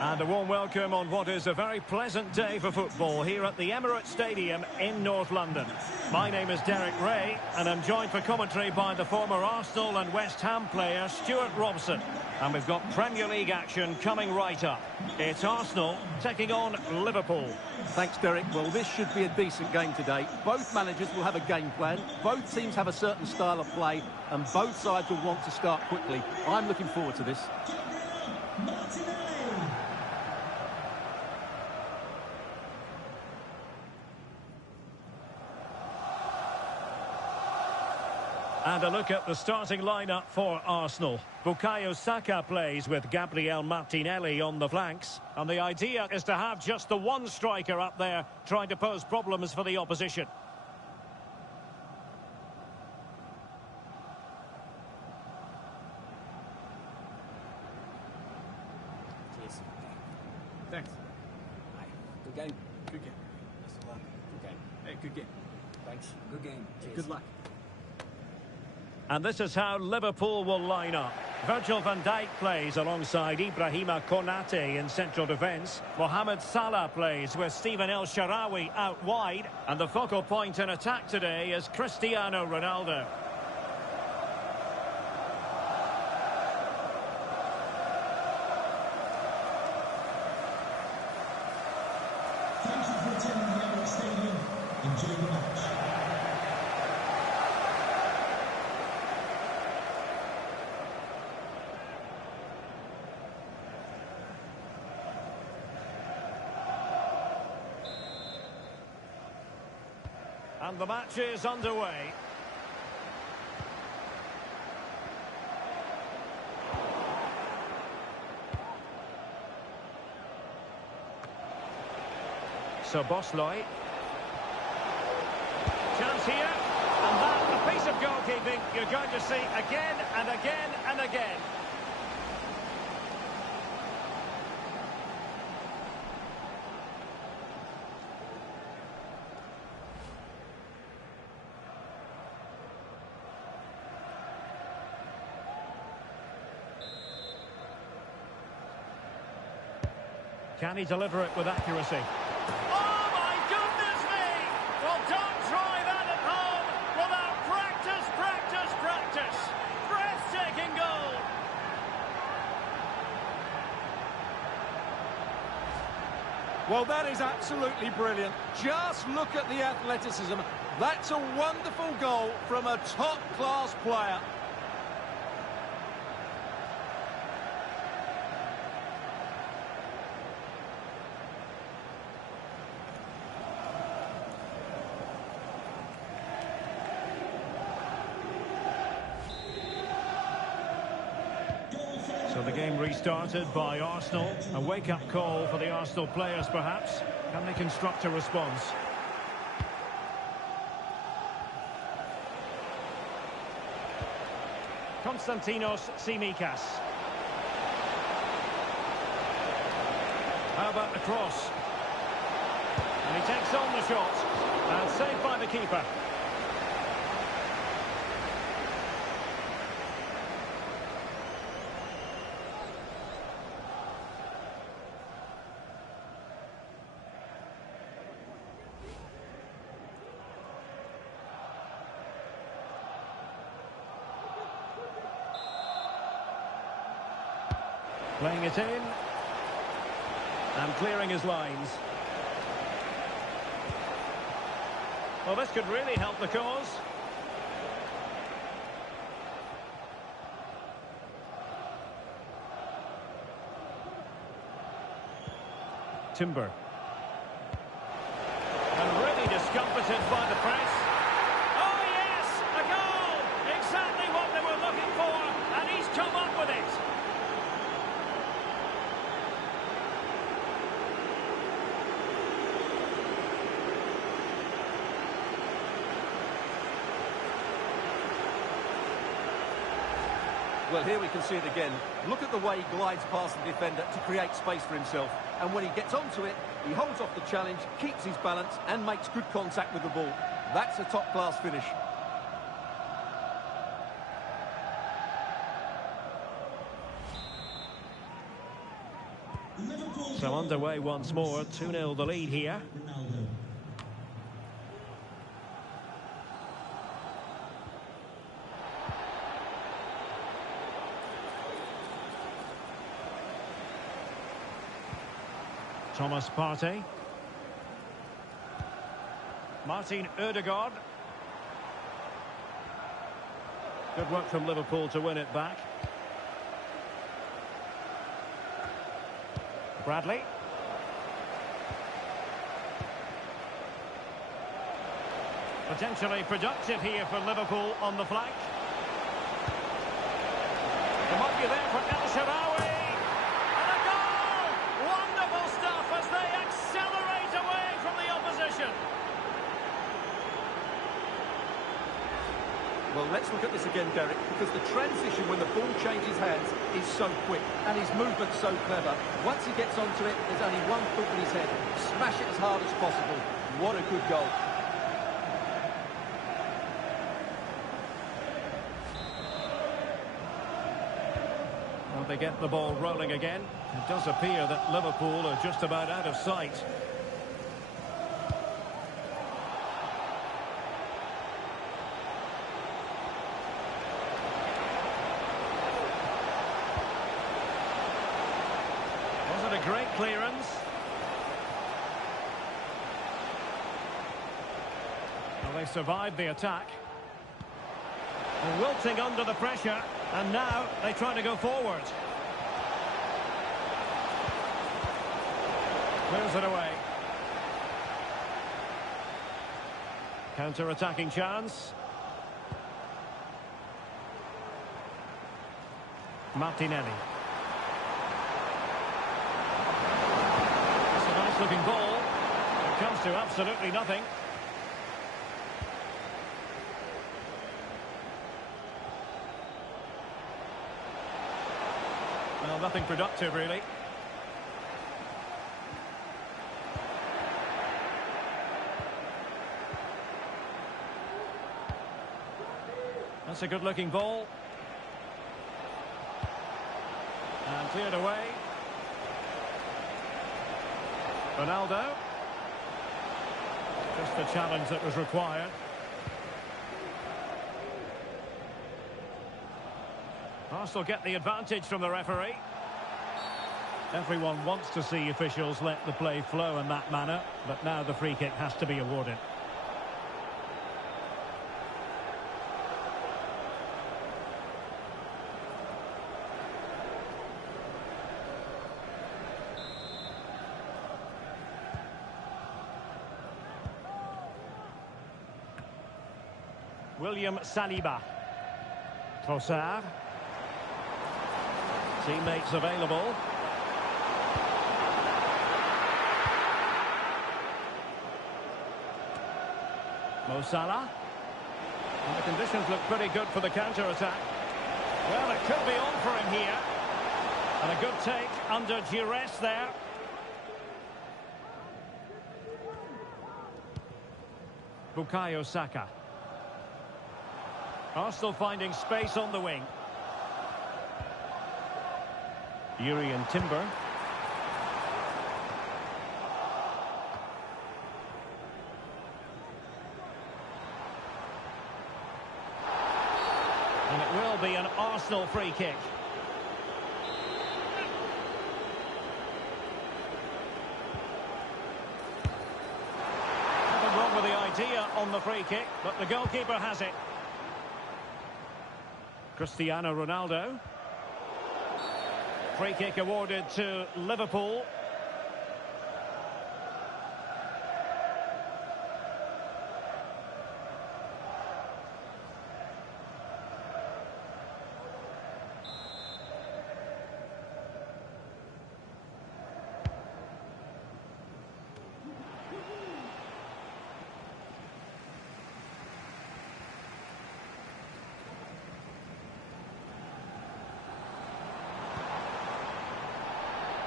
And a warm welcome on what is a very pleasant day for football here at the Emirates Stadium in North London. My name is Derek Ray, and I'm joined for commentary by the former Arsenal and West Ham player Stuart Robson. And we've got Premier League action coming right up. It's Arsenal taking on Liverpool. Thanks, Derek. Well, this should be a decent game today. Both managers will have a game plan. Both teams have a certain style of play, and both sides will want to start quickly. I'm looking forward to this. And a look at the starting lineup for Arsenal. Bukayo Saka plays with Gabriel Martinelli on the flanks. And the idea is to have just the one striker up there trying to pose problems for the opposition. Cheers. Thanks. Hi. Good game. Good game. Best of luck. Good game. Hey, good game. Thanks. Good game. Cheers. Good luck. And this is how Liverpool will line up. Virgil van Dijk plays alongside Ibrahima Konate in central defence. Mohamed Salah plays with Steven El Shaarawy out wide. And the focal point in attack today is Cristiano Ronaldo. Thank you for attending the Emirates Stadium. Enjoy the match. And the match is underway. So Bosley. Chance here. And that, a piece of goalkeeping you're going to see again and again and again. Can he deliver it with accuracy? Oh, my goodness me! Well, don't try that at home without practice, practice, practice. Breathtaking goal. Well, that is absolutely brilliant. Just look at the athleticism. That's a wonderful goal from a top-class player. So the game restarted by Arsenal. A wake-up call for the Arsenal players, perhaps. Can they construct a response? Konstantinos Tsimikas. How about the cross? And he takes on the shot. And saved by the keeper. Playing it in. And clearing his lines. Well, this could really help the cause. Timber. And really discomfited by the press. Oh, yes! A goal! Exactly what they were looking for, and he's come up with it. Well, here we can see it again. Look at the way he glides past the defender to create space for himself. And when he gets onto it, he holds off the challenge, keeps his balance, and makes good contact with the ball. That's a top-class finish. Liverpool So goal. underway once more, 2-0 the lead here. Ronaldo. Thomas Partey. Martin Ødegaard. Good work from Liverpool to win it back. Bradley. Potentially productive here for Liverpool on the flank. There might be there for El Shaarawy. And a goal! Wonderful stuff as they accelerate away from the opposition. Well, let's look at this again, Derek, because the transition when the ball changes hands is so quick and his movement so clever. Once he gets onto it, there's only one thought in his head. Smash it as hard as possible. What a good goal. Well, they get the ball rolling again. It does appear that Liverpool are just about out of sight. Was it a great clearance? Well, they survived the attack. And wilting under the pressure, and now they try to go forward. Clears it away. Counter-attacking chance. Martinelli. It's a nice-looking ball. It comes to absolutely nothing. Well, nothing productive, really. That's a good-looking ball. And cleared away. Ronaldo. Just the challenge that was required. Arsenal get the advantage from the referee. Everyone wants to see officials let the play flow in that manner, but now the free kick has to be awarded. William Saliba. Trossard. Teammates available. Mo Salah. And the conditions look pretty good for the counter-attack. Well, it could be on for him here. And a good take under duress there. Bukayo Saka. Arsenal finding space on the wing. Jurrien Timber. And it will be an Arsenal free kick. Nothing wrong with the idea on the free kick, but the goalkeeper has it. Cristiano Ronaldo. Free kick awarded to Liverpool.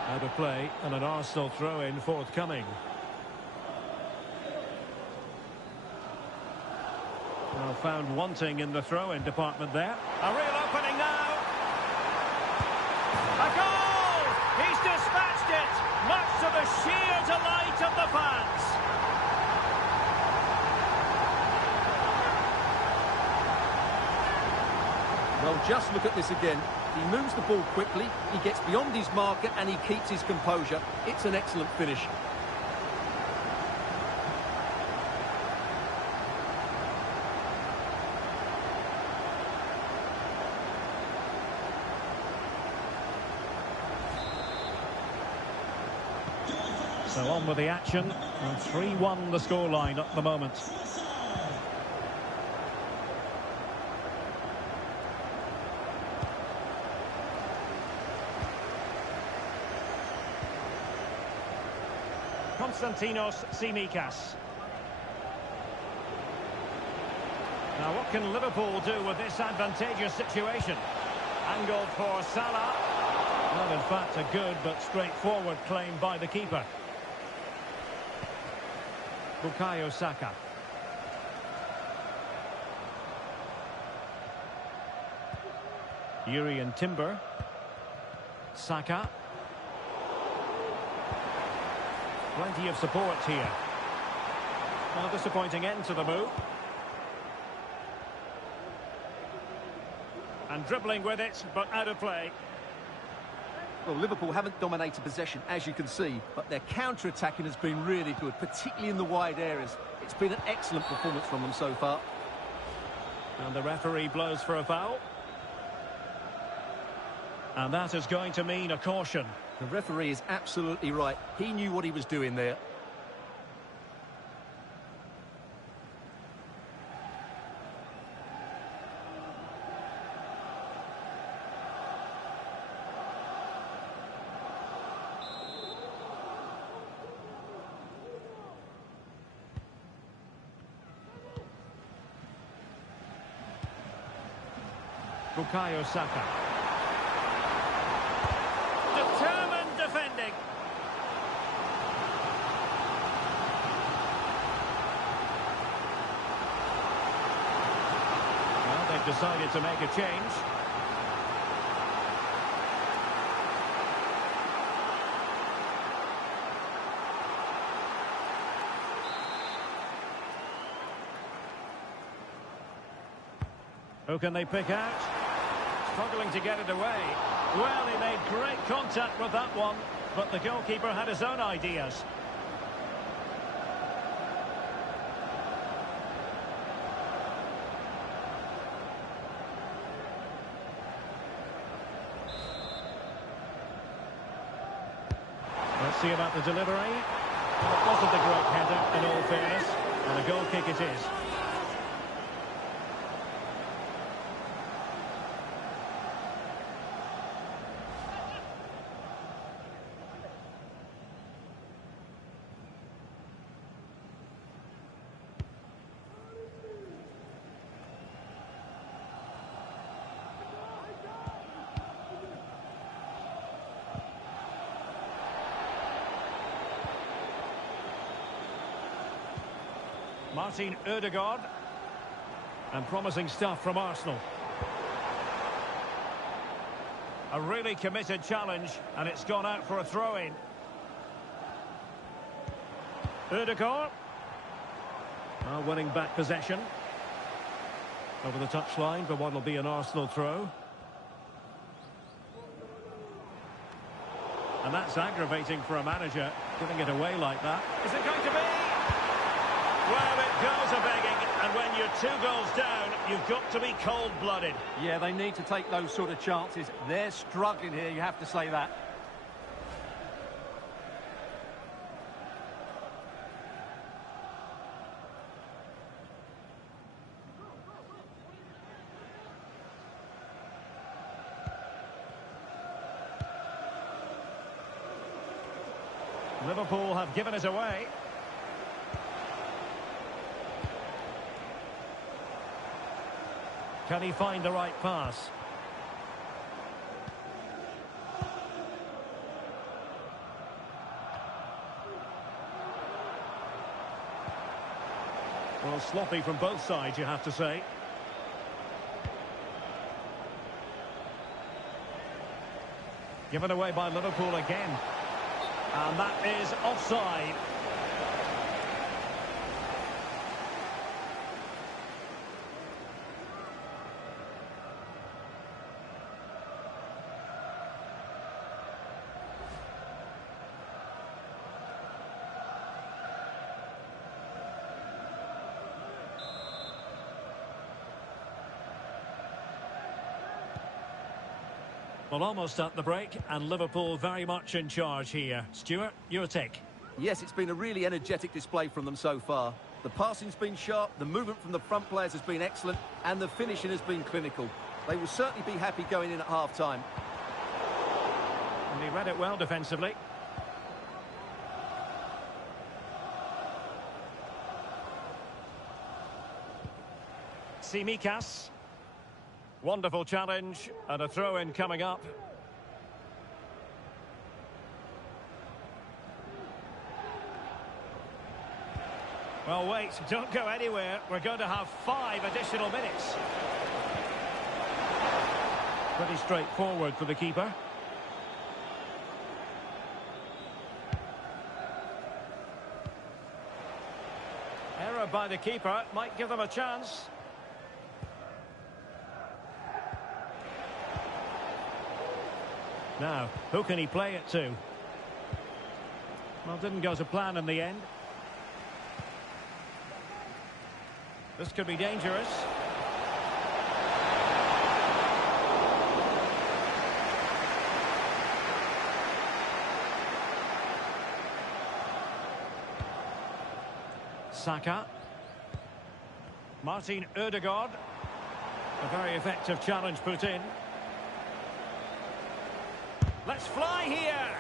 Out of play and an Arsenal throw-in forthcoming. Well, found wanting in the throw-in department there. A real opening now. A goal! He's dispatched it! Well, just look at this again. He moves the ball quickly, he gets beyond his marker and he keeps his composure. It's an excellent finish. So on with the action, and 3-1 the scoreline at the moment. Konstantinos Tsimikas. Now what can Liverpool do with this advantageous situation? Angled for Salah. Well, in fact, a good but straightforward claim by the keeper. Bukayo Saka. Urian Timber. Saka. Plenty of support here. Well, disappointing end to the move. And dribbling with it, but out of play. Well, Liverpool haven't dominated possession, as you can see, but their counter-attacking has been really good, particularly in the wide areas. It's been an excellent performance from them so far. And the referee blows for a foul. And that is going to mean a caution. The referee is absolutely right. He knew what he was doing there. Bukayo Saka. Determined defending. Well, they've decided to make a change. Who can they pick out? Struggling to get it away. Well, he made great contact with that one, but the goalkeeper had his own ideas. Let's see about the delivery. Well, it wasn't a great header, in all fairness, and a goal kick it is. Martin Ødegaard. And promising stuff from Arsenal. A really committed challenge, and it's gone out for a throw-in. Ødegaard. Winning back possession. Over the touchline for what will be an Arsenal throw. And that's aggravating for a manager, giving it away like that. Is it going to be? Well, it goes a-begging, and when you're 2 goals down, you've got to be cold-blooded. Yeah, they need to take those sort of chances. They're struggling here, you have to say that. Liverpool have given it away. Can he find the right pass? Well, sloppy from both sides, you have to say. Given away by Liverpool again. And that is offside. Well, almost at the break, and Liverpool very much in charge here. Stuart, your take. Yes, it's been a really energetic display from them so far. The passing's been sharp, the movement from the front players has been excellent, and the finishing has been clinical. They will certainly be happy going in at half-time. And he read it well defensively. Tsimikas. Wonderful challenge, and a throw-in coming up. Well, wait, don't go anywhere. We're going to have 5 additional minutes. Pretty straightforward for the keeper. Error by the keeper might give them a chance. Now, who can he play it to? Well, didn't go to plan in the end. This could be dangerous. Saka. Martin Ødegaard. A very effective challenge put in. Let's fly here!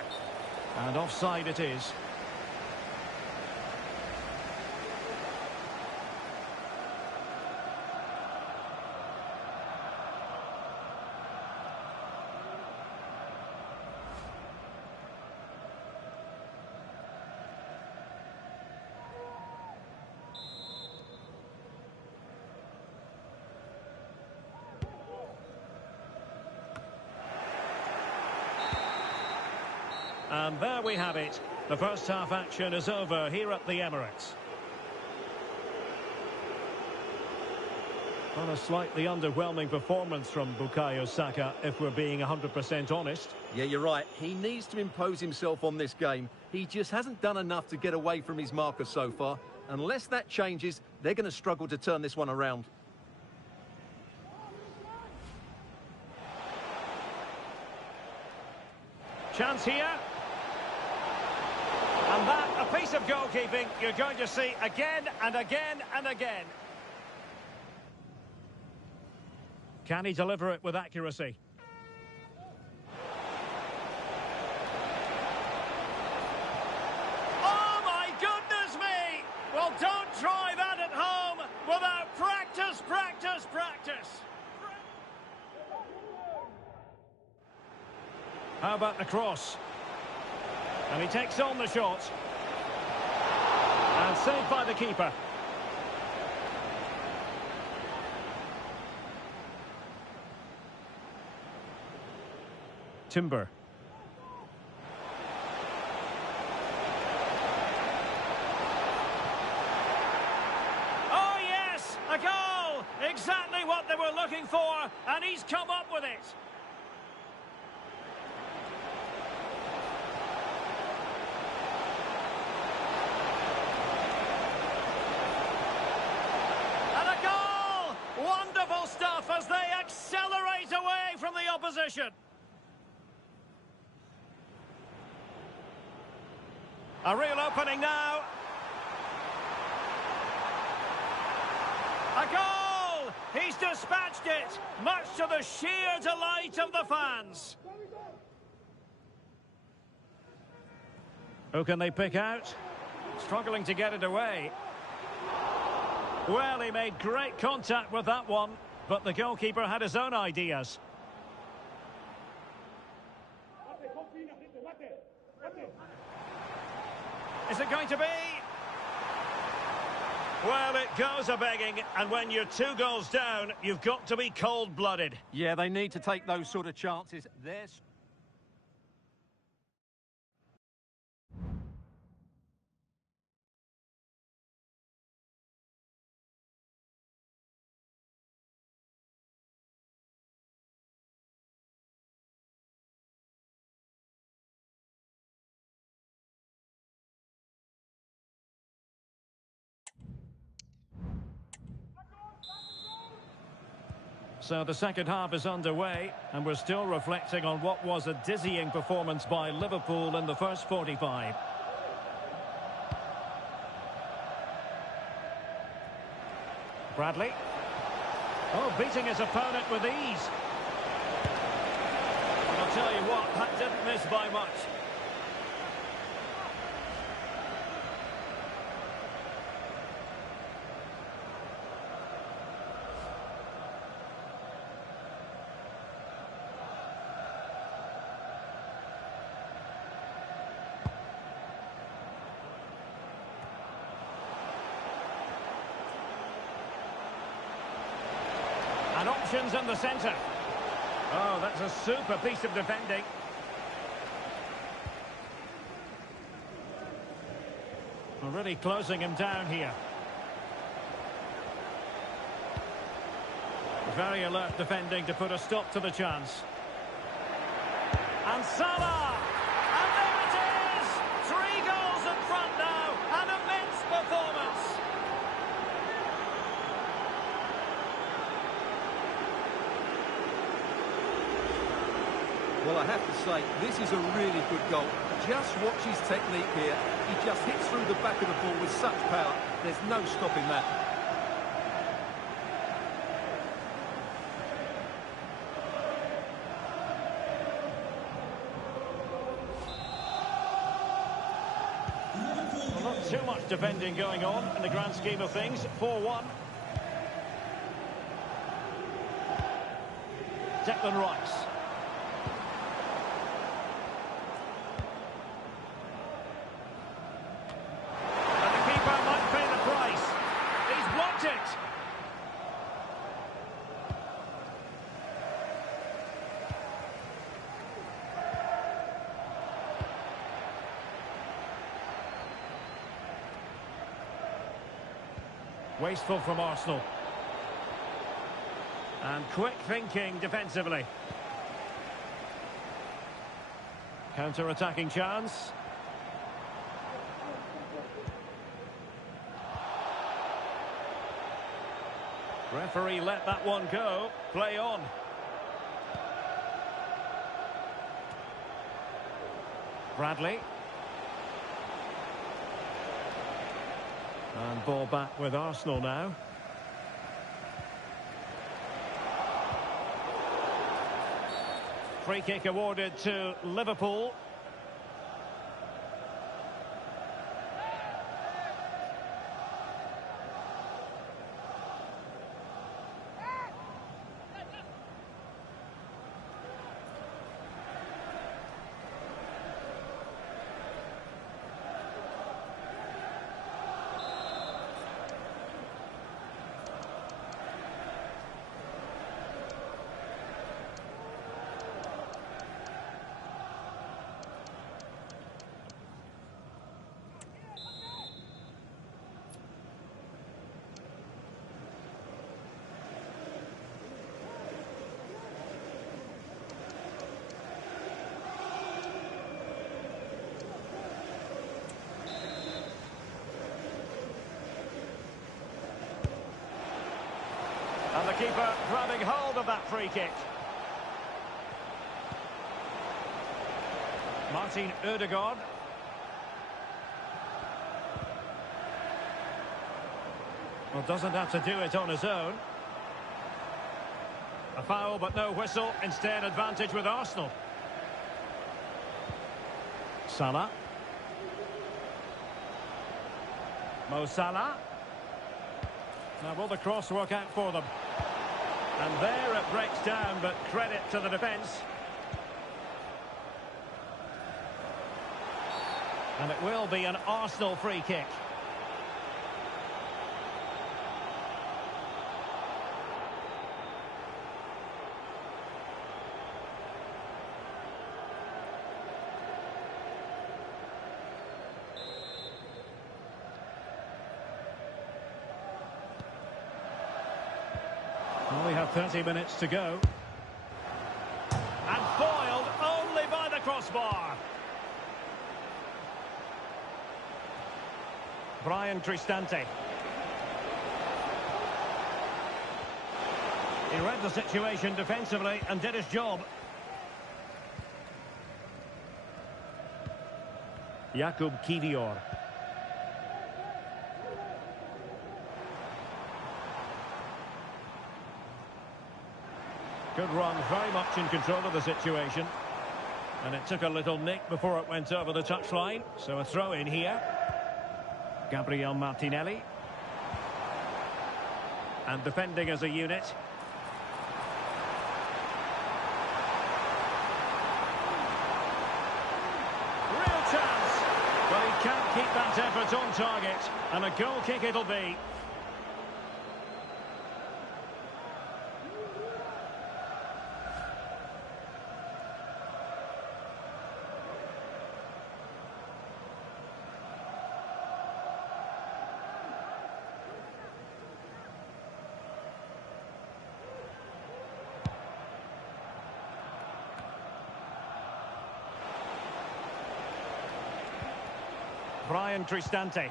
And offside it is. And there we have it. The first half action is over here at the Emirates. On a slightly underwhelming performance from Bukayo Saka, if we're being 100% honest. Yeah, you're right. He needs to impose himself on this game. He just hasn't done enough to get away from his marker so far. Unless that changes, they're going to struggle to turn this one around. Chance here. And that, a piece of goalkeeping you're going to see again and again and again. Can he deliver it with accuracy? Oh my goodness me! Well, don't try that at home without practice, practice, practice. How about the cross? And he takes on the shot. And saved by the keeper. Timber. Oh yes! A goal! Exactly what they were looking for, and he's come up with it. Wonderful stuff as they accelerate away from the opposition. A real opening now. A goal! He's dispatched it, much to the sheer delight of the fans. Who can they pick out? Struggling to get it away. Well, he made great contact with that one, but the goalkeeper had his own ideas. Is it going to be? Well, it goes a-begging, and when you're 2 goals down, you've got to be cold-blooded. Yeah, they need to take those sort of chances. So the second half is underway, and we're still reflecting on what was a dizzying performance by Liverpool in the first 45. Bradley. Oh, beating his opponent with ease. And I'll tell you what, that didn't miss by much. And options in the centre. Oh, that's a super piece of defending. Really closing him down here. Very alert defending to put a stop to the chance. And Salah! And there it is! 3 goals in front now. An immense performance. Well, I have to say, this is a really good goal. Just watch his technique here. He just hits through the back of the ball with such power. There's no stopping that. Well, not too much defending going on in the grand scheme of things. 4-1. Declan Rice. Wasteful from Arsenal. And quick thinking defensively. Counter-attacking chance. Referee let that one go. Play on. Bradley. And ball back with Arsenal now. Free kick awarded to Liverpool. And the keeper grabbing hold of that free kick. Martin Ødegaard. Well, doesn't have to do it on his own. A foul, but no whistle. Instead, advantage with Arsenal. Salah. Mo Salah. Now, will the cross work out for them? And there it breaks down, but credit to the defence. And it will be an Arsenal free kick. Well, we have 30 minutes to go. And foiled only by the crossbar. Brian Cristante. He read the situation defensively and did his job. Jakub Kivior. Good run, very much in control of the situation. And it took a little nick before it went over the touchline. So a throw in here. Gabriel Martinelli. And defending as a unit. Real chance. But he can't keep that effort on target. And a goal kick it'll be. Brian Cristante.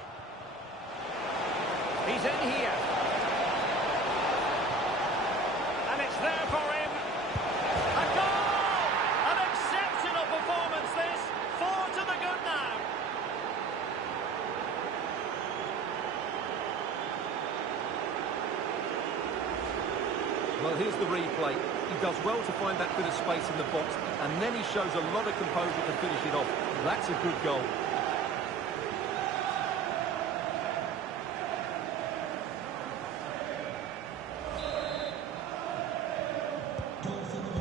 He's in here. And it's there for him. A goal! An exceptional performance this. 4 to the good now. Well, here's the replay. He does well to find that bit of space in the box, and then he shows a lot of composure to finish it off. That's a good goal.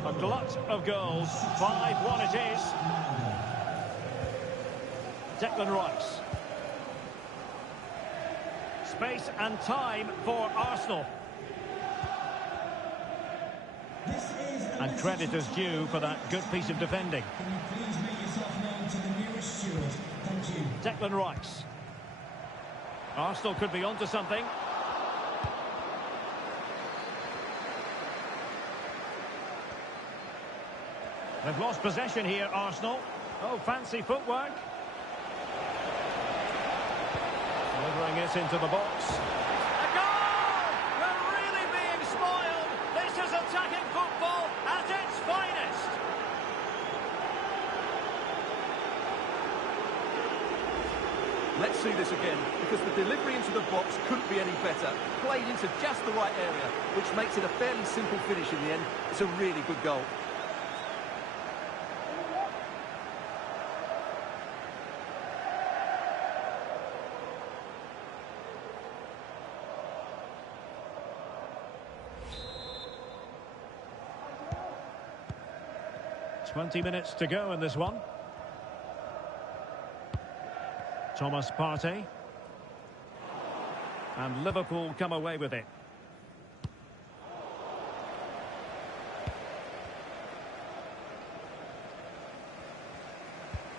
A glut of goals. 5-1 it is. Declan Rice. Space and time for Arsenal. And credit is due for that good piece of defending. Can you please make yourself known to the nearest steward? Thank you. Declan Rice. Arsenal could be onto something. They've lost possession here, Arsenal. Oh, fancy footwork. Delivering it into the box. A goal! We're really being spoiled. This is attacking football at its finest. Let's see this again, because the delivery into the box couldn't be any better. Played into just the right area, which makes it a fairly simple finish in the end. It's a really good goal. Twenty minutes to go in this one. Thomas Partey. And Liverpool come away with it.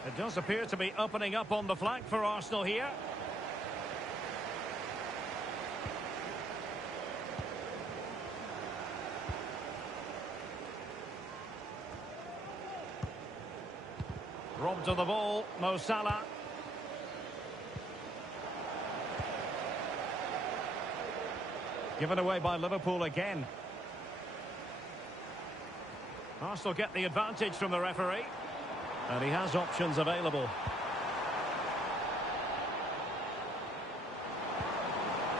It does appear to be opening up on the flank for Arsenal here. Robbed of the ball, Mo Salah. Given away by Liverpool again. Arsenal get the advantage from the referee. And he has options available.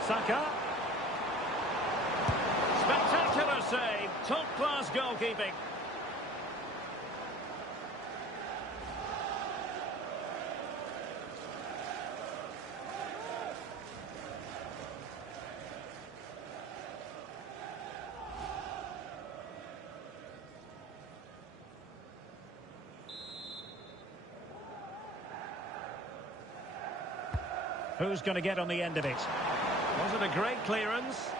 Saka. Spectacular save. Top-class goalkeeping. Who's going to get on the end of it? Was it a great clearance?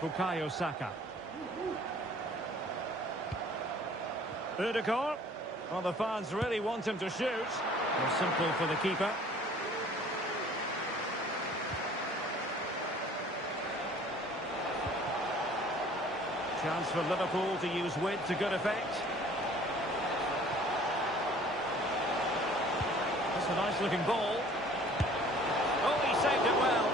Bukayo Saka. Ødegaard. Well, the fans really want him to shoot. Well, simple for the keeper. Chance for Liverpool to use width to good effect. That's a nice looking ball. Oh, he saved it well.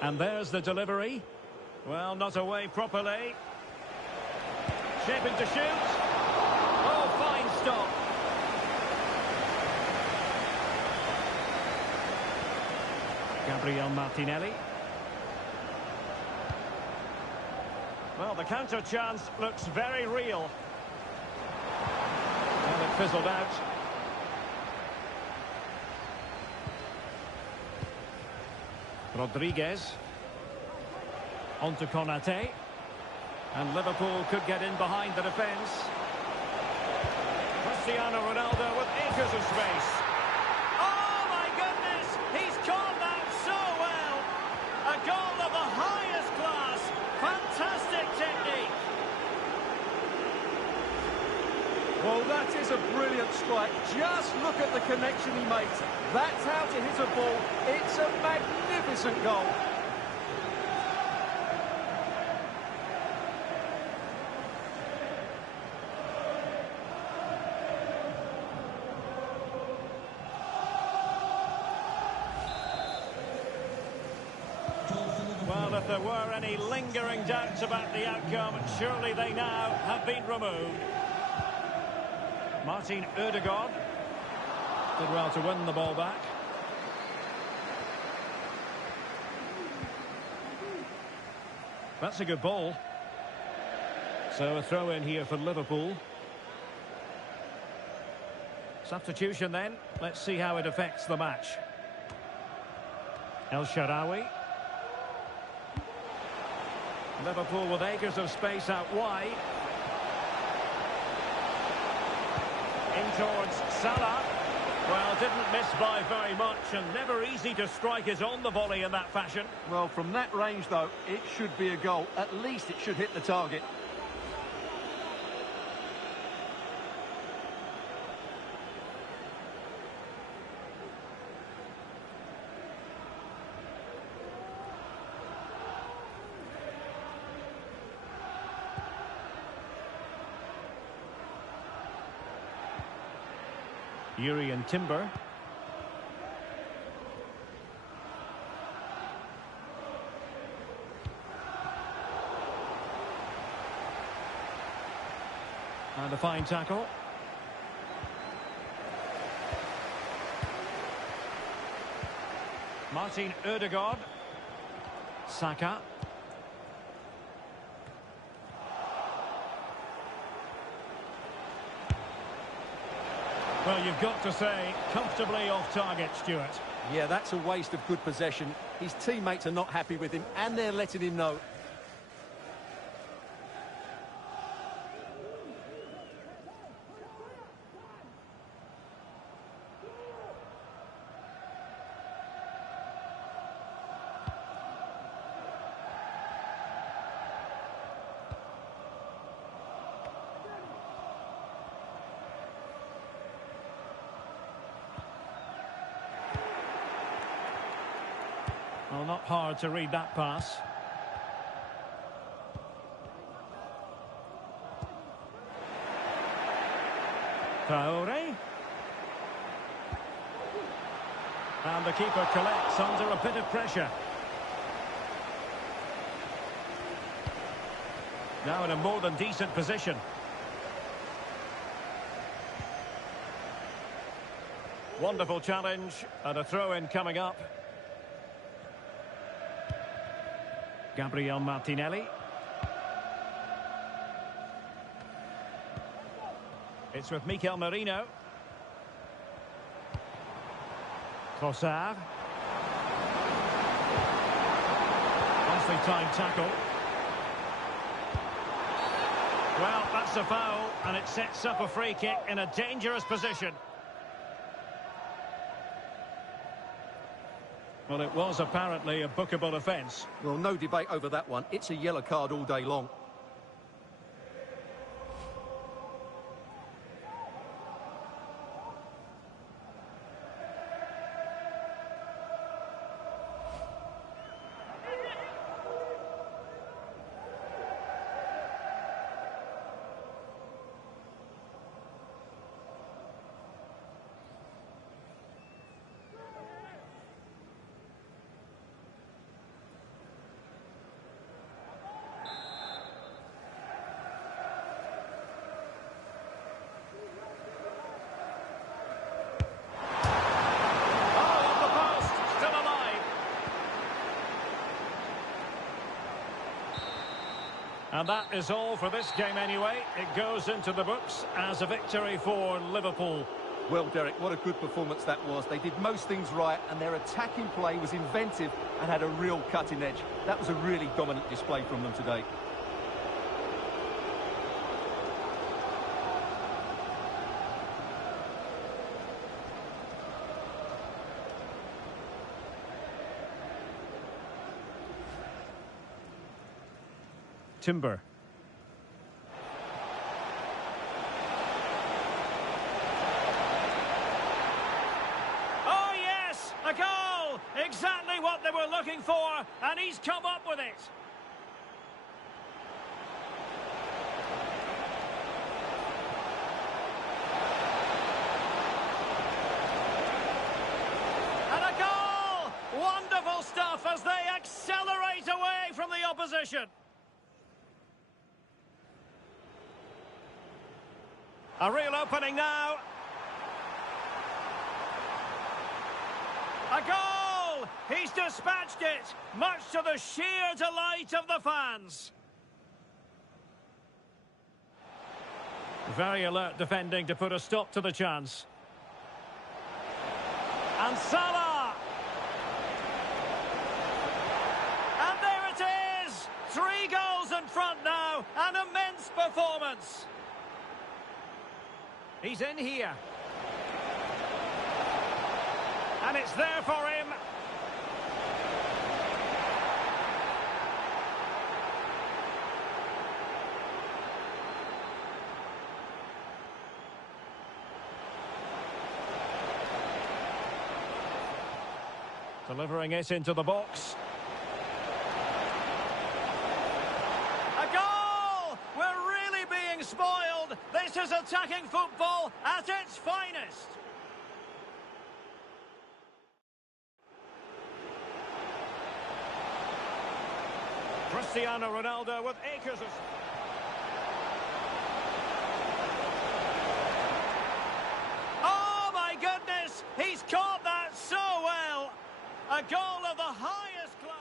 And there's the delivery. Well, not away properly. Shaping to shoot. Oh, fine stop. Gabriel Martinelli. Well, the counter chance looks very real. And it fizzled out. Rodriguez. On to Konate. And Liverpool could get in behind the defence. Cristiano Ronaldo with acres of space. Oh my goodness! He's caught that so well! A goal of the highest class. Fantastic technique. Well, that is a brilliant strike. Just look at the connection he makes. That's how to hit a ball. It's a magnificent goal. Well, if there were any lingering doubts about the outcome, surely they now have been removed. Martin Ødegaard did well to win the ball back. That's a good ball. So a throw in here for Liverpool. Substitution then. Let's see how it affects the match. El Shaarawy. Liverpool with acres of space out wide. In towards Salah. Well, didn't miss by very much and never easy to strike it on the volley in that fashion. Well, from that range, though, it should be a goal. At least it should hit the target. Jurrien Timber. And a fine tackle. Martin Ødegaard. Saka. Well, you've got to say, comfortably off target, Stuart. Yeah, that's a waste of good possession. His teammates are not happy with him, and they're letting him know. Well, not hard to read that pass. Traore. And the keeper collects under a bit of pressure. Now in a more than decent position. Wonderful challenge and a throw-in coming up. Gabriel Martinelli. It's with Mikel Merino. Trossard. Nicely timed tackle. Well, that's a foul, and it sets up a free kick in a dangerous position. Well, it was apparently a bookable offence. Well, no debate over that one. It's a yellow card all day long. And that is all for this game anyway. It goes into the books as a victory for Liverpool. Well, Derek, what a good performance that was. They did most things right, and their attacking play was inventive and had a real cutting edge. That was a really dominant display from them today. Timber. Oh yes, a goal! Exactly what they were looking for, and he's come up with it. And a goal! Wonderful stuff as they accelerate away from the opposition. A real opening now. A goal! He's dispatched it, much to the sheer delight of the fans. Very alert defending to put a stop to the chance. And Salah! And there it is! 3 goals in front now, an immense performance. He's in here. And it's there for him. Delivering it into the box. A goal! We're really being spoiled. This is attacking football at its finest. Cristiano Ronaldo with acres of... Oh my goodness! He's caught that so well! A goal of the highest class!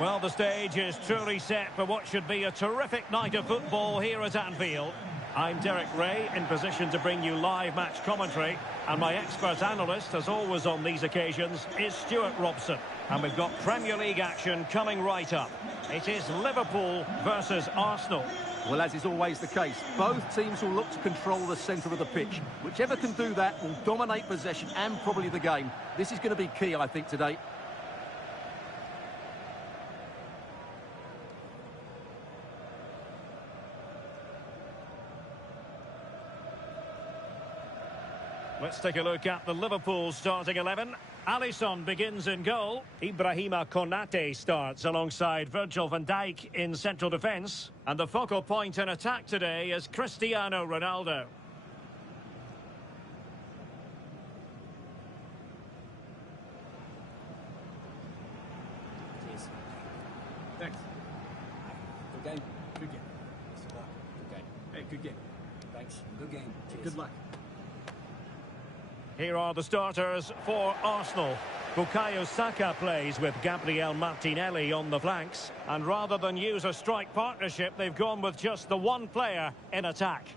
Well, the stage is truly set for what should be a terrific night of football here at Anfield. I'm Derek Ray, in position to bring you live match commentary. And my expert analyst, as always on these occasions, is Stuart Robson. And we've got Premier League action coming right up. It is Liverpool versus Arsenal. Well, as is always the case, both teams will look to control the centre of the pitch. Whichever can do that will dominate possession and probably the game. This is going to be key, I think, today. Let's take a look at the Liverpool starting 11. Alisson begins in goal. Ibrahima Konate starts alongside Virgil van Dijk in central defence. And the focal point in attack today is Cristiano Ronaldo. Cheers. Thanks. Good game. Good game. Best of luck. Good game. Hey, good game. Thanks. Good game. Cheers. Good luck. Here are the starters for Arsenal. Bukayo Saka plays with Gabriel Martinelli on the flanks. And rather than use a strike partnership, they've gone with just the one player in attack.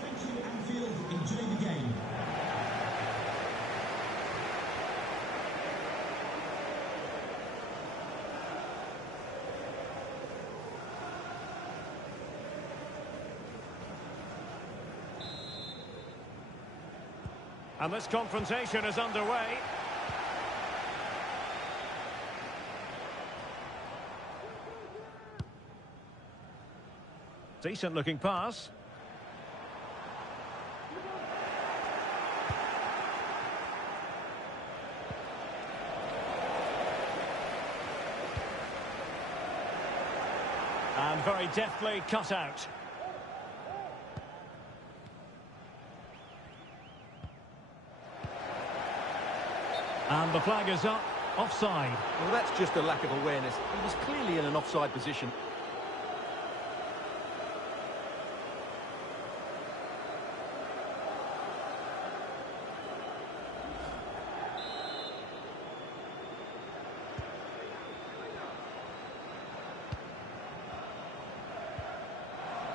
Thank you, Anfield. Enjoy the game. And this confrontation is underway. Decent looking pass. And very deftly cut out. And the flag is up, offside. Well, that's just a lack of awareness. He was clearly in an offside position.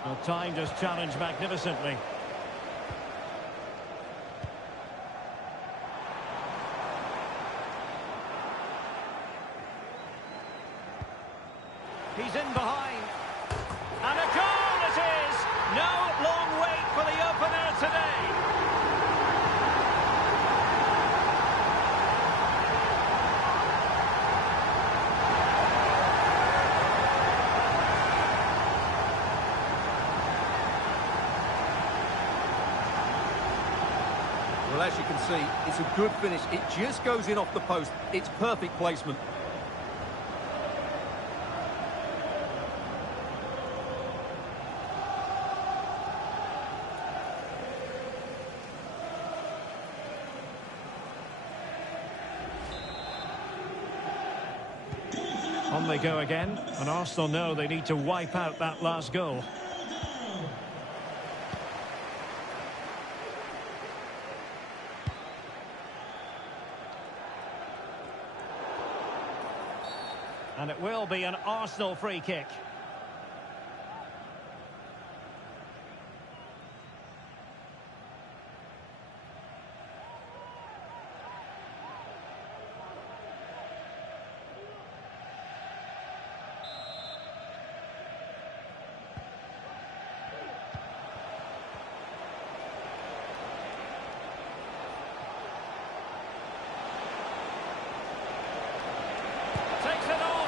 Well, timed his challenge magnificently. He's in behind. And a goal it is! No long wait for the opener today. Well, as you can see, it's a good finish. It just goes in off the post. It's perfect placement. On they go again, and Arsenal know they need to wipe out that last goal. And it will be an Arsenal free kick. Takes it on,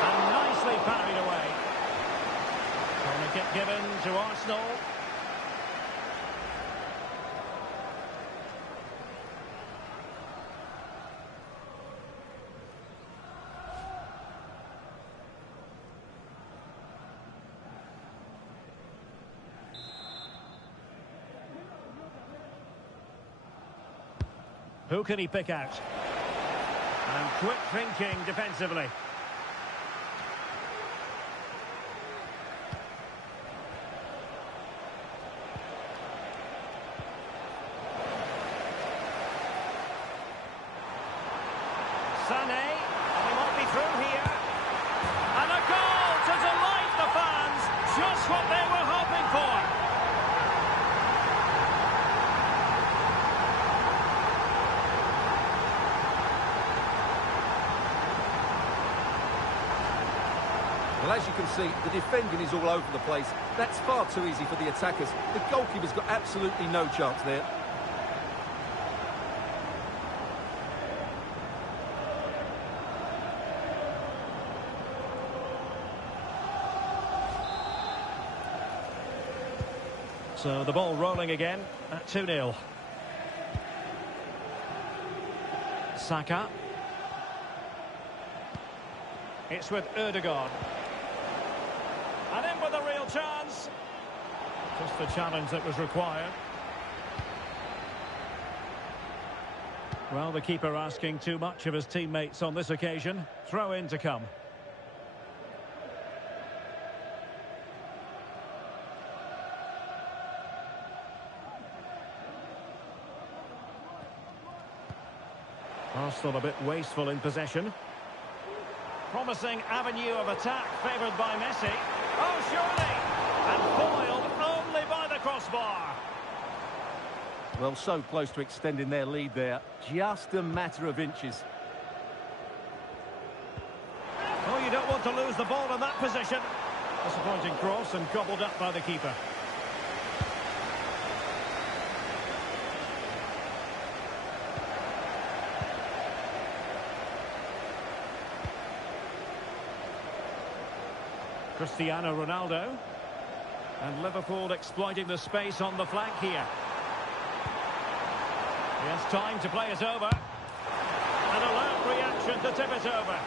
and nicely parried away. Corner kick given to Arsenal. Who can he pick out? And quick thinking defensively. through here. And a goal to delight the fans. Just what they were hoping for. Well, as you can see, the defending is all over the place. That's far too easy for the attackers. The goalkeeper's got absolutely no chance there. So the ball rolling again at 2-0. Saka. It's with Ødegaard. And in with a real chance. Just the challenge that was required. Well, the keeper asking too much of his teammates on this occasion. Throw in to come. Arsenal a bit wasteful in possession. Promising avenue of attack favoured by Messi. Oh, surely! And foiled only by the crossbar. Well, so close to extending their lead there. Just a matter of inches. Oh, you don't want to lose the ball in that position. Disappointing cross and gobbled up by the keeper. Cristiano Ronaldo. And Liverpool exploiting the space on the flank here. He has time to play it over. An alert reaction to tip it over.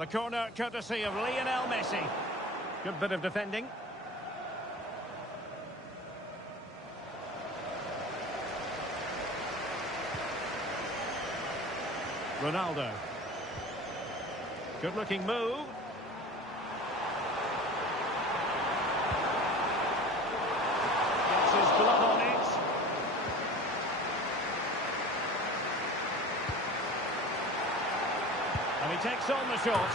The corner courtesy of Lionel Messi. Good bit of defending. Ronaldo. Good-looking move. Gets his glove on it. And he takes on the shot.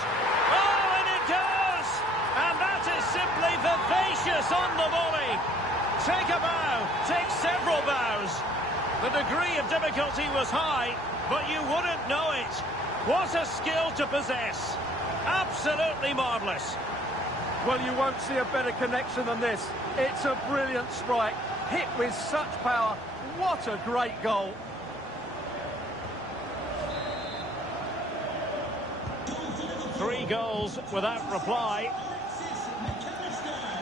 Oh, and it goes! And that is simply vivacious on the volley. Take a bow, take several bows. The degree of difficulty was high, but you wouldn't know it. What a skill to possess. Absolutely marvellous. Well, you won't see a better connection than this. It's a brilliant strike, hit with such power. What a great goal. Three goals without reply.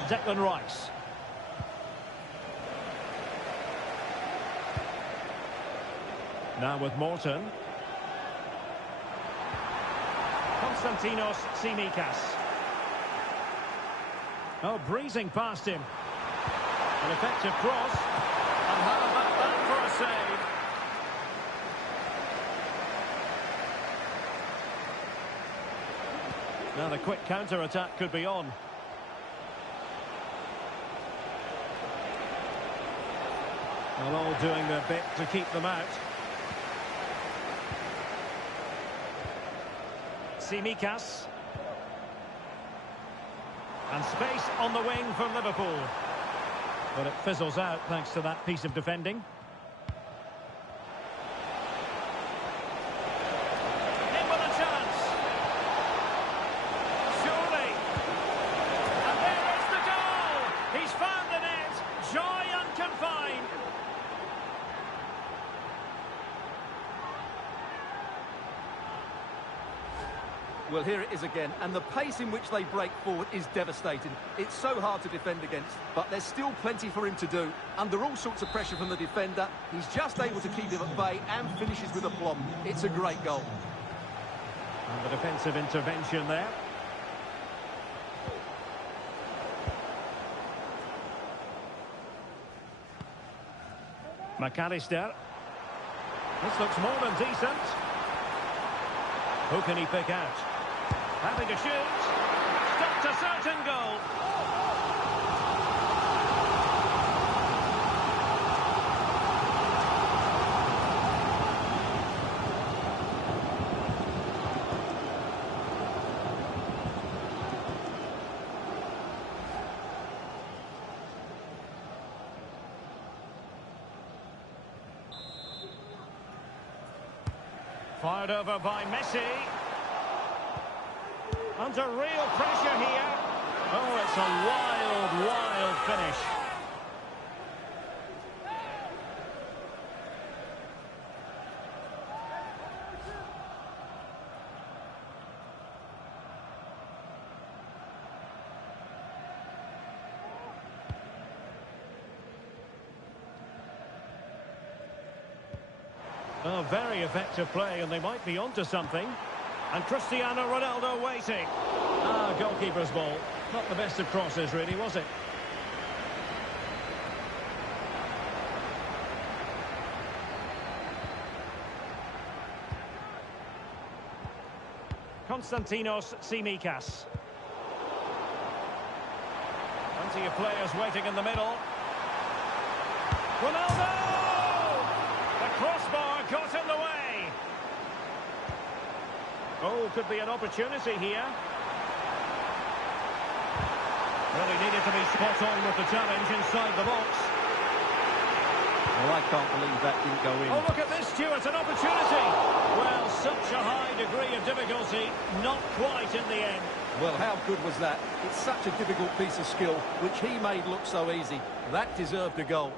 Declan Rice. Now with Morton. Konstantinos Tsimikas. Oh, breezing past him. An effective cross. And how about that for a save? Now the quick counter-attack could be on. Well, all doing their bit to keep them out. Tsimikas. And space on the wing for Liverpool. But it fizzles out thanks to that piece of defending. In with a chance. Surely. And there is the goal. He's found the net. Joy unconfined. Well, here it is again, and the pace in which they break forward is devastating. It's so hard to defend against, but there's still plenty for him to do. Under all sorts of pressure from the defender, he's just able to keep him at bay and finishes with aplomb. It's a great goal. And the defensive intervention there. McAllister. This looks more than decent. Who can he pick out? Having to shoot. Stopped a certain goal. Fired over by Messi. Under real pressure here. Oh, it's a wild, wild finish. Oh, very effective play, and they might be onto something. And Cristiano Ronaldo waiting. Ah, goalkeeper's ball. Not the best of crosses, really, was it? Konstantinos Tsimikas. Plenty of players waiting in the middle. Ronaldo! The crossbar got in the way. Oh, could be an opportunity here. Really needed to be spot on with the challenge inside the box. Well, I can't believe that didn't go in. Oh, look at this, Stuart, an opportunity. Well, such a high degree of difficulty, not quite in the end. Well, how good was that? It's such a difficult piece of skill, which he made look so easy. That deserved a goal.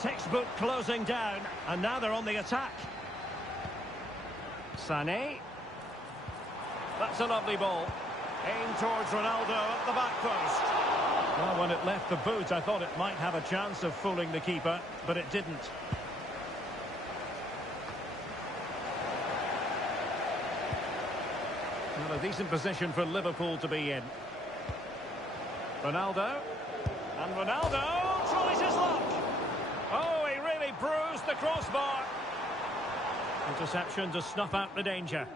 Textbook closing down, and now they're on the attack. Sané. That's a lovely ball. Aimed towards Ronaldo at the back post. Well, when it left the boot, I thought it might have a chance of fooling the keeper, but it didn't. Well, a decent position for Liverpool to be in. Ronaldo. And Ronaldo tries his luck. Oh, he really bruised the crossbar. Interception to snuff out the danger.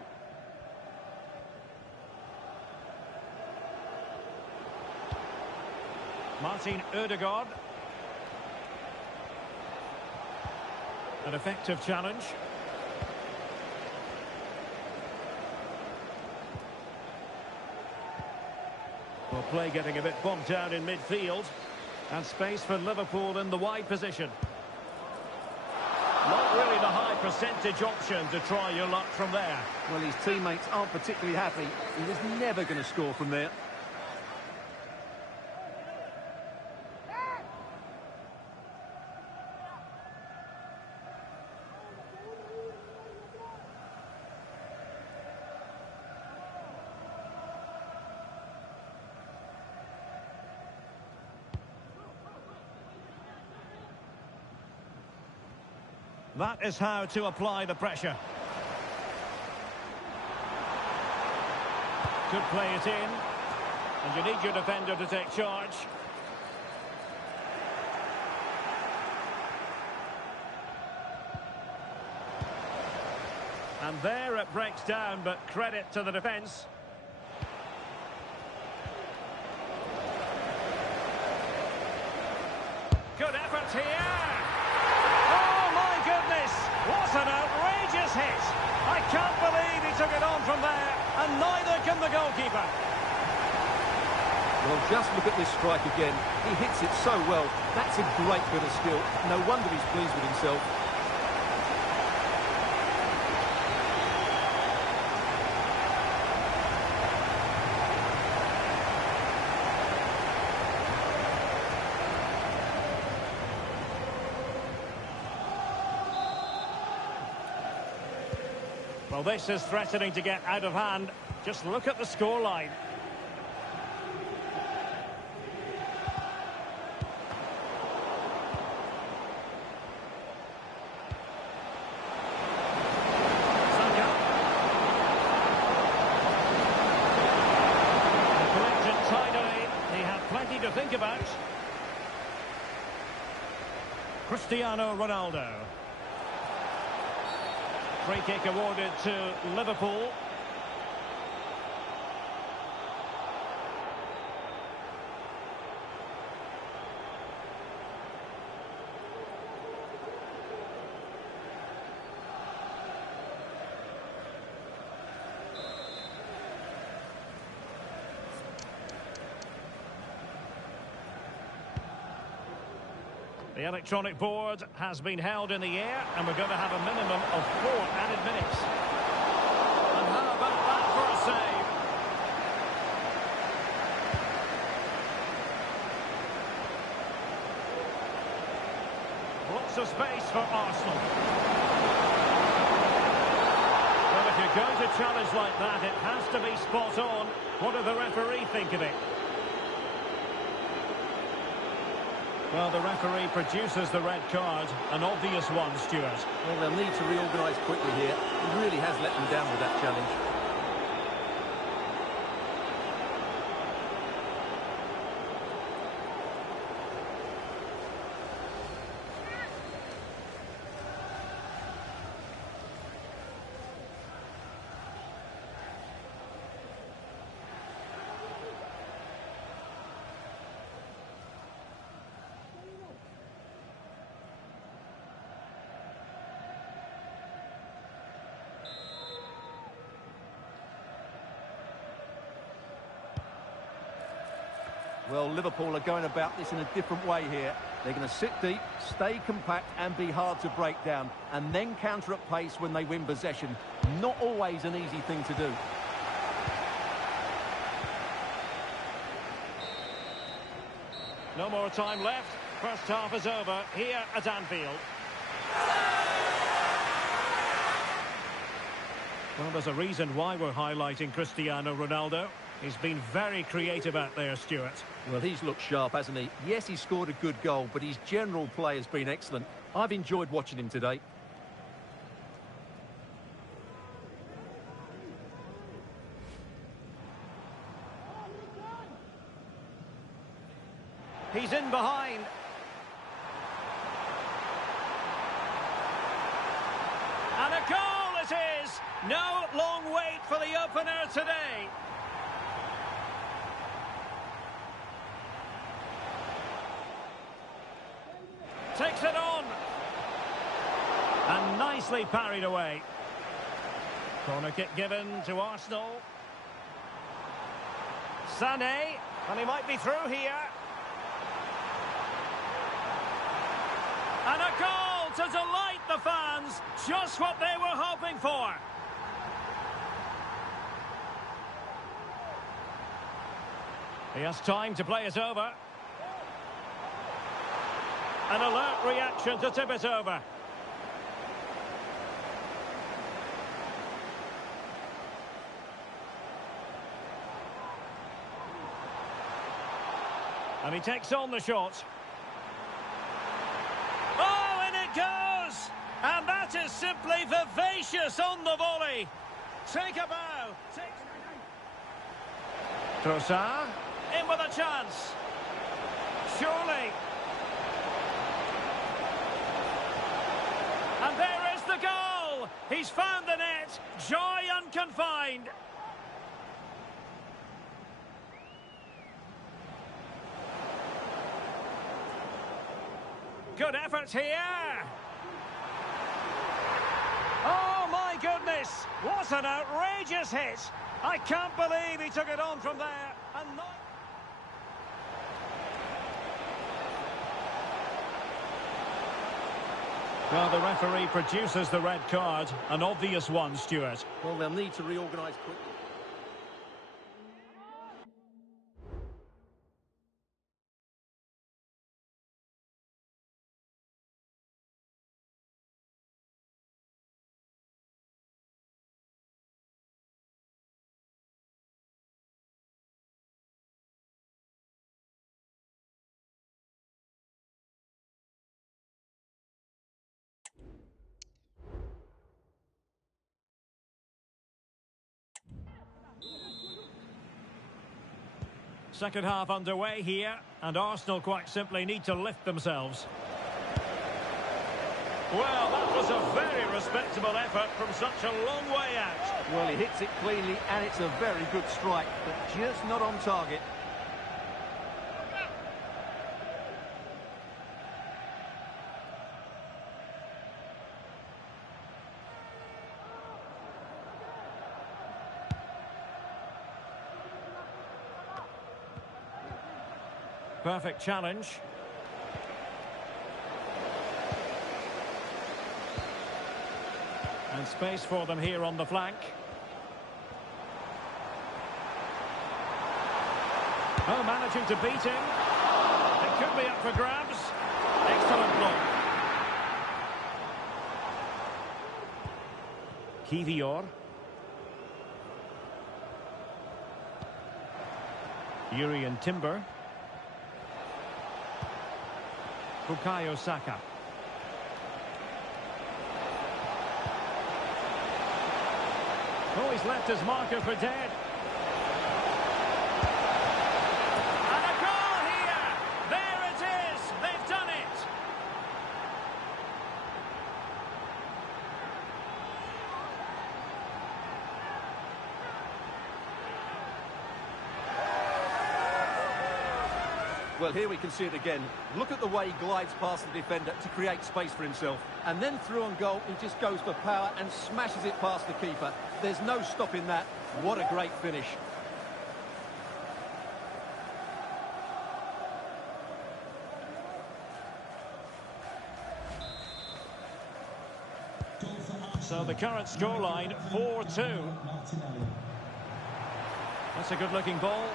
Martin Ødegaard. An effective challenge. Well, play getting a bit bogged down in midfield. And space for Liverpool in the wide position. Not really the high percentage option to try your luck from there. Well, his teammates aren't particularly happy. He was never going to score from there. That is how to apply the pressure. Could play it in. And you need your defender to take charge. And there it breaks down, but credit to the defence. Good effort here. What an outrageous hit! I can't believe he took it on from there, and neither can the goalkeeper. Well, just look at this strike again. He hits it so well. That's a great bit of skill. No wonder he's pleased with himself. Well, this is threatening to get out of hand. Just look at the scoreline. Saka. Collected tidily. He had plenty to think about. Cristiano Ronaldo. Free kick awarded to Liverpool. The electronic board has been held in the air, and we're going to have a minimum of 4 added minutes. And how about that for a save? Lots of space for Arsenal. Well, if you're going to challenge like that, it has to be spot on. What do the referee think of it? Well, the referee produces the red card, an obvious one, Stuart. Well, they'll need to reorganise quickly here. He really has let them down with that challenge. Well, Liverpool are going about this in a different way here. They're going to sit deep, stay compact and be hard to break down, and then counter at pace when they win possession. Not always an easy thing to do. No more time left. First half is over here at Anfield. Well, there's a reason why we're highlighting Cristiano Ronaldo. He's been very creative out there, Stuart. Well, he's looked sharp, hasn't he? Yes, he scored a good goal, but his general play has been excellent. I've enjoyed watching him today. He's in behind. And a goal it is! No long wait for the opener today. Takes it on. And nicely parried away. Corner kick given to Arsenal. Sané. And he might be through here. And a goal to delight the fans. Just what they were hoping for. He has time to play it over. An alert reaction to tip it over. And he takes on the shot. Oh, and it goes! And that is simply vivacious on the volley. Take a bow. Trossard, in with a chance. Surely. And there is the goal! He's found the net. Joy unconfined. Good effort here. Oh, my goodness. What an outrageous hit. I can't believe he took it on from there. And not... Well, the referee produces the red card, an obvious one, Stuart. Well, they'll need to reorganise quickly. Second half underway here, and Arsenal quite simply need to lift themselves. Well, that was a very respectable effort from such a long way out. Well, he hits it cleanly, and it's a very good strike, but just not on target. Perfect challenge. And space for them here on the flank. Oh, managing to beat him. It could be up for grabs. Excellent block. Kivior. Urian Timber. Bukayo Saka. Oh, he's left his marker for dead. And a goal here! There it is! They've done it! Well, here we can see it again. Look at the way he glides past the defender to create space for himself. And then through on goal, he just goes for power and smashes it past the keeper. There's no stopping that. What a great finish. So the current scoreline, 4-2. That's a good-looking ball.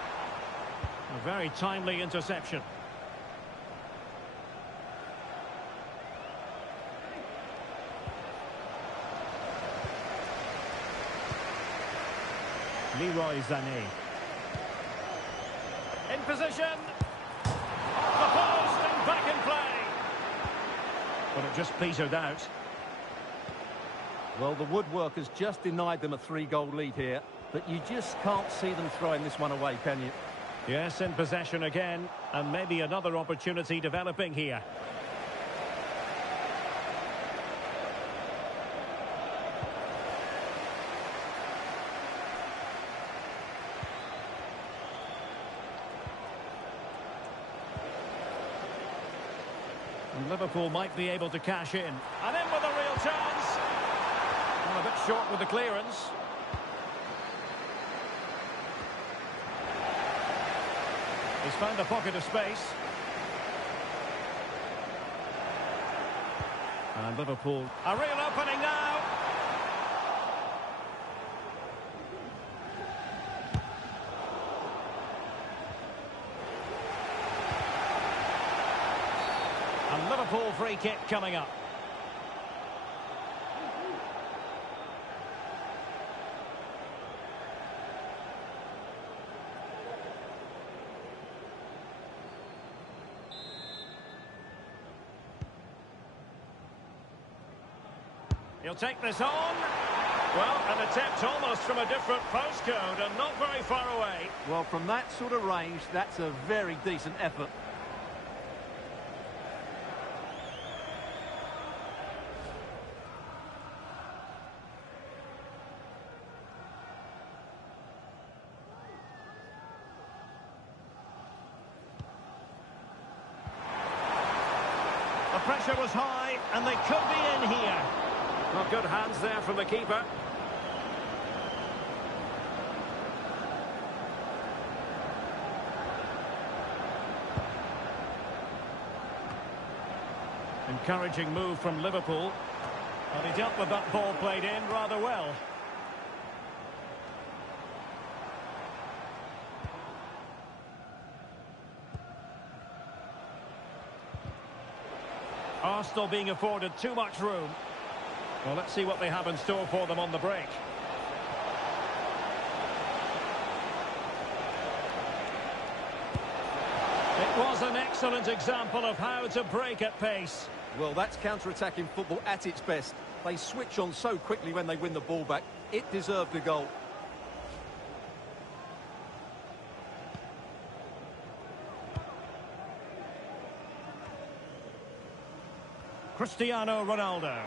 A very timely interception. Leroy Sané. In position. Off the post and back in play. But it just petered out. Well, the woodwork has just denied them a 3-goal lead here, but you just can't see them throwing this one away, can you? Yes, in possession again, and maybe another opportunity developing here. And Liverpool might be able to cash in. And in with a real chance. Well, a bit short with the clearance. He's found a pocket of space. And Liverpool. A real opening now. And Liverpool free kick coming up. He'll take this on. Well, an attempt almost from a different postcode and not very far away. Well, from that sort of range, that's a very decent effort. The pressure was high and they could be in here. Well, good hands there from the keeper. Encouraging move from Liverpool. But he dealt with that ball played in rather well. Arsenal being afforded too much room. Well, let's see what they have in store for them on the break. It was an excellent example of how to break at pace. Well, that's counter-attacking football at its best. They switch on so quickly when they win the ball back. It deserved a goal. Cristiano Ronaldo.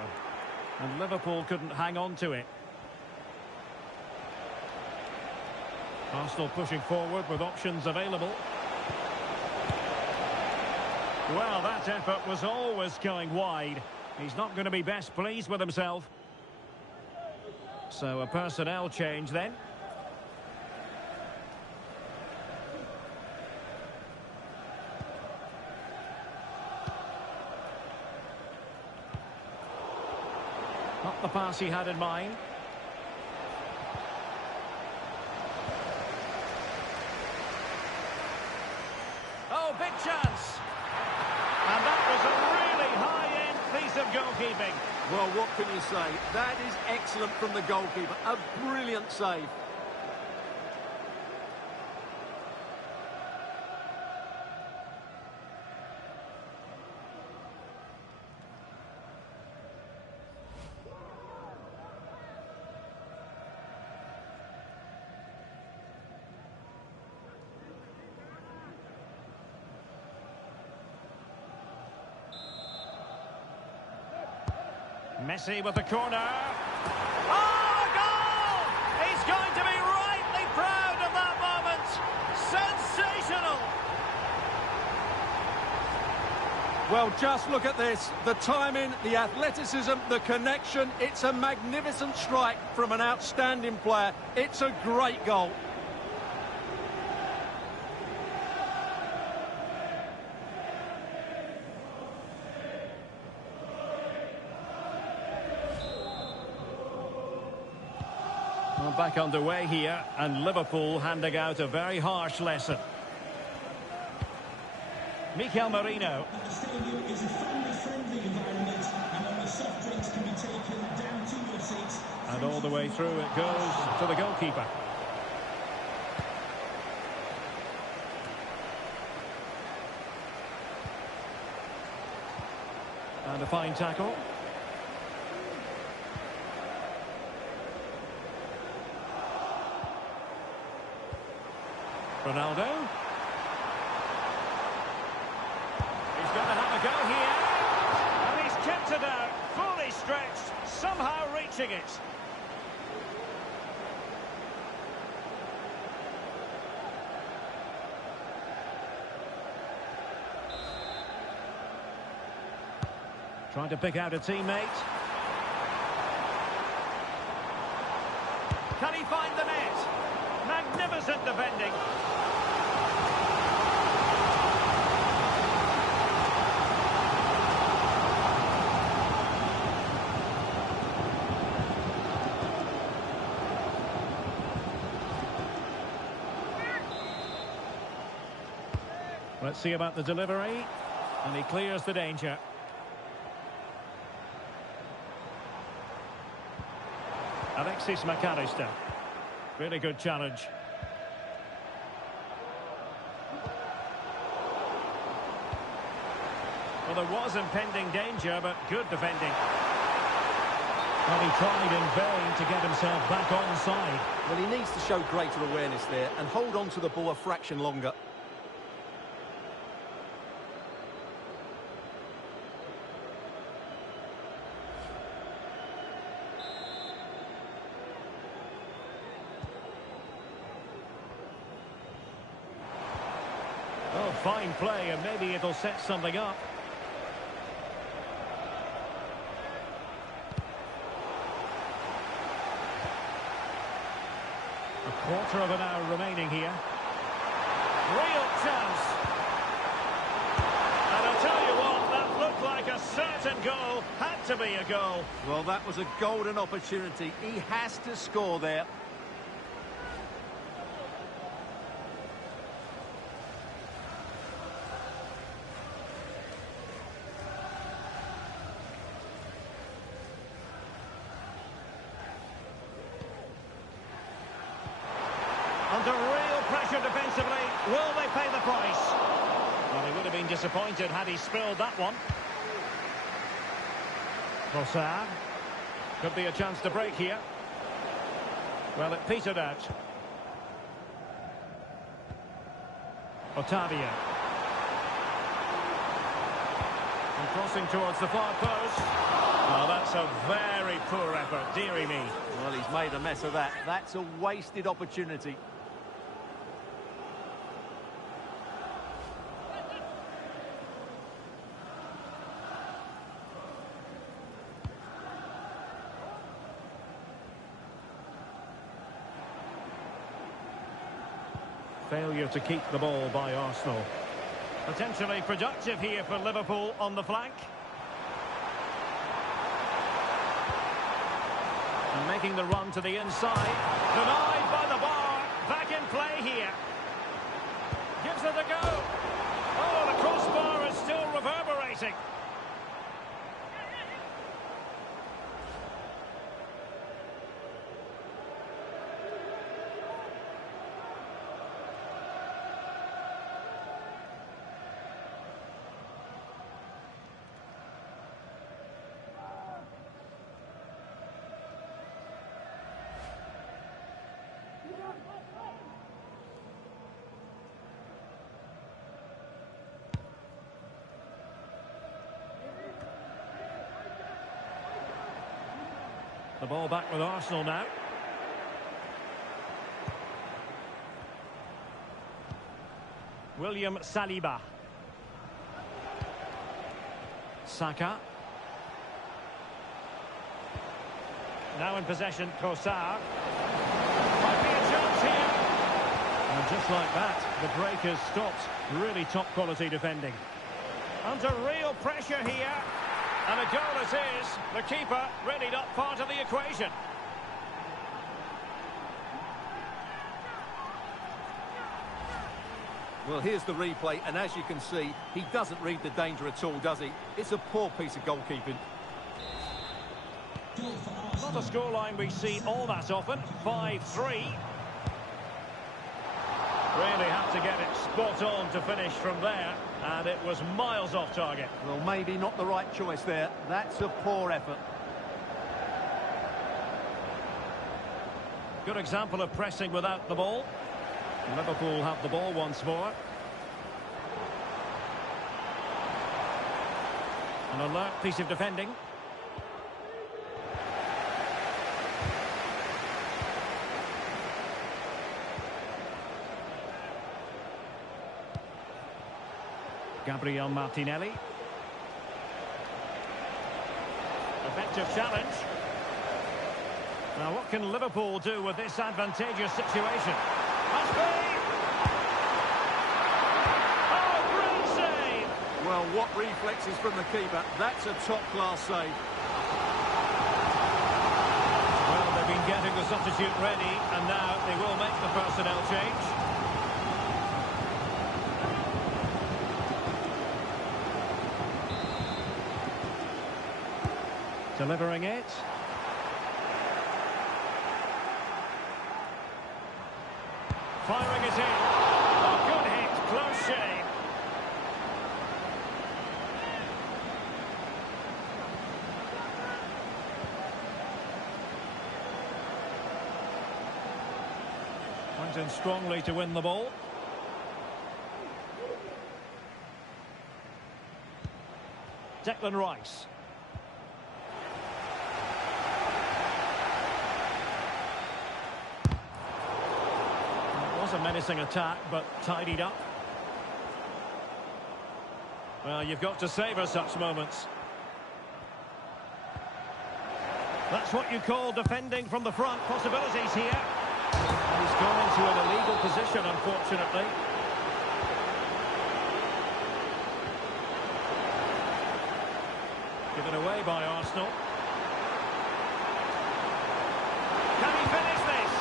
And Liverpool couldn't hang on to it. Arsenal pushing forward with options available. Well, that effort was always going wide. He's not going to be best pleased with himself. So a personnel change then. Not not the pass he had in mind. Oh, big chance. And that was a really high-end piece of goalkeeping. Well, what can you say? That is excellent from the goalkeeper. A brilliant save. Messi with the corner. Oh, a goal! He's going to be rightly proud of that moment. Sensational! Well, just look at this. The timing, the athleticism, the connection. It's a magnificent strike from an outstanding player. It's a great goal. Well, back underway here, and Liverpool handing out a very harsh lesson. Mikel Merino. The stadium is a family-friendly environment, and only soft drinks can be taken down to your seats. And all the way through it goes to the goalkeeper. And a fine tackle. Ronaldo. He's going to have a go here. And he's kept it out, fully stretched, somehow reaching it. Trying to pick out a teammate. Can he find the net? Magnificent defending. Let's see about the delivery. And he clears the danger. Alexis McAllister. Really good challenge. Well, there was impending danger, but good defending. Well, he tried in vain to get himself back onside. Well, he needs to show greater awareness there and hold on to the ball a fraction longer. Oh, fine play, and maybe it'll set something up. A quarter of an hour remaining here. Real chance. And I'll tell you what, that looked like a certain goal. Had to be a goal. Well, that was a golden opportunity. He has to score there. Under real pressure defensively. Will they pay the price? Well, he would have been disappointed had he spilled that one. Trossard. Could be a chance to break here. Well, it petered out. Otavio. And crossing towards the far post. Oh, that's a very poor effort, dearie me. Well, he's made a mess of that. That's a wasted opportunity. Failure to keep the ball by Arsenal. Potentially productive here for Liverpool on the flank. And making the run to the inside. Denied by the bar. Back in play here. Gives it a go. Oh, the crossbar is still reverberating. The ball back with Arsenal now. William Saliba. Saka. Now in possession, Trossard. Might be a chance here. And just like that, the break has stopped. Really top quality defending. Under real pressure here. And a goal it is. The keeper really not part of the equation. Well, here's the replay, and as you can see, he doesn't read the danger at all, does he? It's a poor piece of goalkeeping. Not a scoreline we see all that often. 5-3. Really had to get it spot on to finish from there, and it was miles off target. Well, maybe not the right choice there. That's a poor effort. Good example of pressing without the ball. Liverpool have the ball once more. An alert piece of defending. Gabriel Martinelli. Effective challenge. Now what can Liverpool do with this advantageous situation? Must be! Oh, great save! Well, what reflexes from the keeper. That's a top-class save. Well, they've been getting the substitute ready, and now they will make the personnel change. Delivering it. Firing it in. A good hit, close shave. Went in strongly to win the ball. Declan Rice. A menacing attack, but tidied up. Well, you've got to savour such moments. That's what you call defending from the front. Possibilities here. And he's gone into an illegal position, unfortunately. Given away by Arsenal. Can he finish this?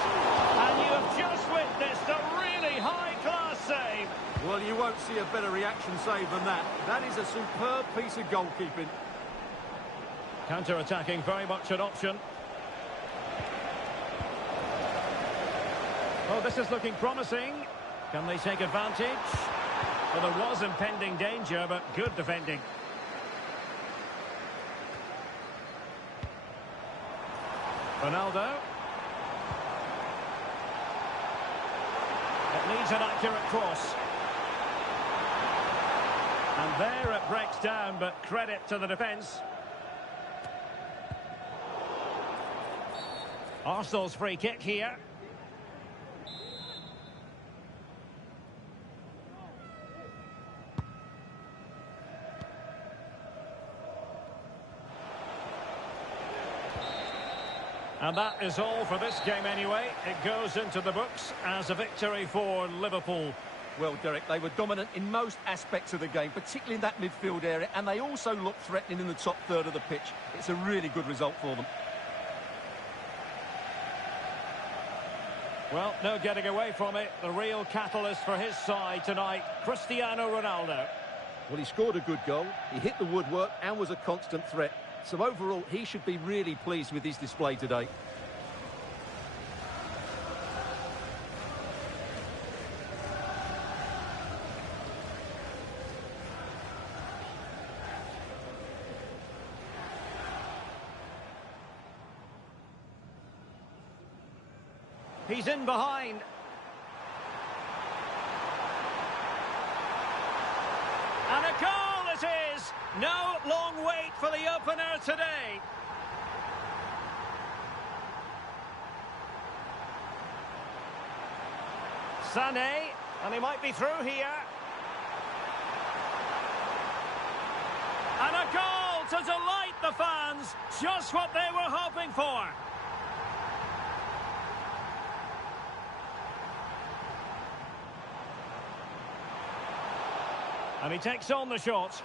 And you have just witnessed a really high-class save. Well, you won't see a better reaction save than that. That is a superb piece of goalkeeping. Counter-attacking, very much an option. Oh, this is looking promising. Can they take advantage? Well, there was impending danger, but good defending. Ronaldo. It needs an accurate cross. And there it breaks down, but credit to the defence. Arsenal's free kick here. And that is all for this game anyway. It goes into the books as a victory for Liverpool. Well, Derek, they were dominant in most aspects of the game, particularly in that midfield area, and they also looked threatening in the top third of the pitch. It's a really good result for them. Well, no getting away from it. The real catalyst for his side tonight, Cristiano Ronaldo. Well, he scored a good goal, he hit the woodwork and was a constant threat. So overall, he should be really pleased with his display today. He's in behind. And a goal it is! No long wait for the opener today. Sané, and he might be through here. And a goal to delight the fans, just what they were hoping for. And he takes on the shot.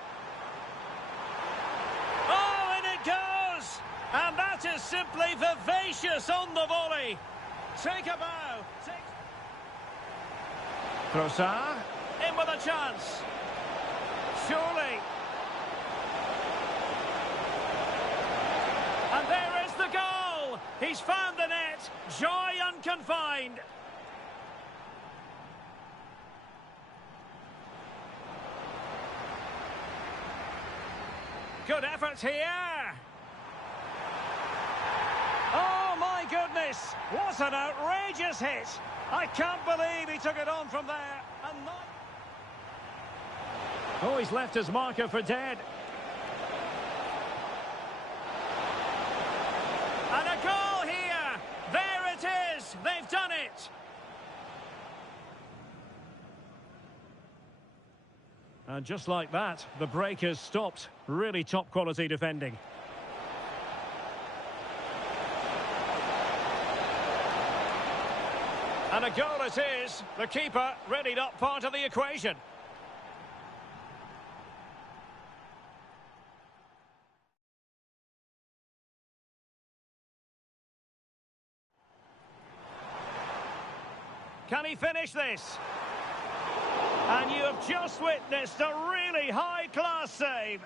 Oh, and it goes! And that is simply vivacious on the volley. Take a bow. Trossard, in with a chance. Surely. And there is the goal. He's found the net. Joy unconfined. Good effort here. Oh, my goodness. What an outrageous hit. I can't believe he took it on from there. And not... Oh, he's left his marker for dead. And a goal here. There it is. They've done it. And just like that, the break has stopped. Really top quality defending. And a goal it is. The keeper readied up part of the equation. Can he finish this? And you have just witnessed a really high-class save.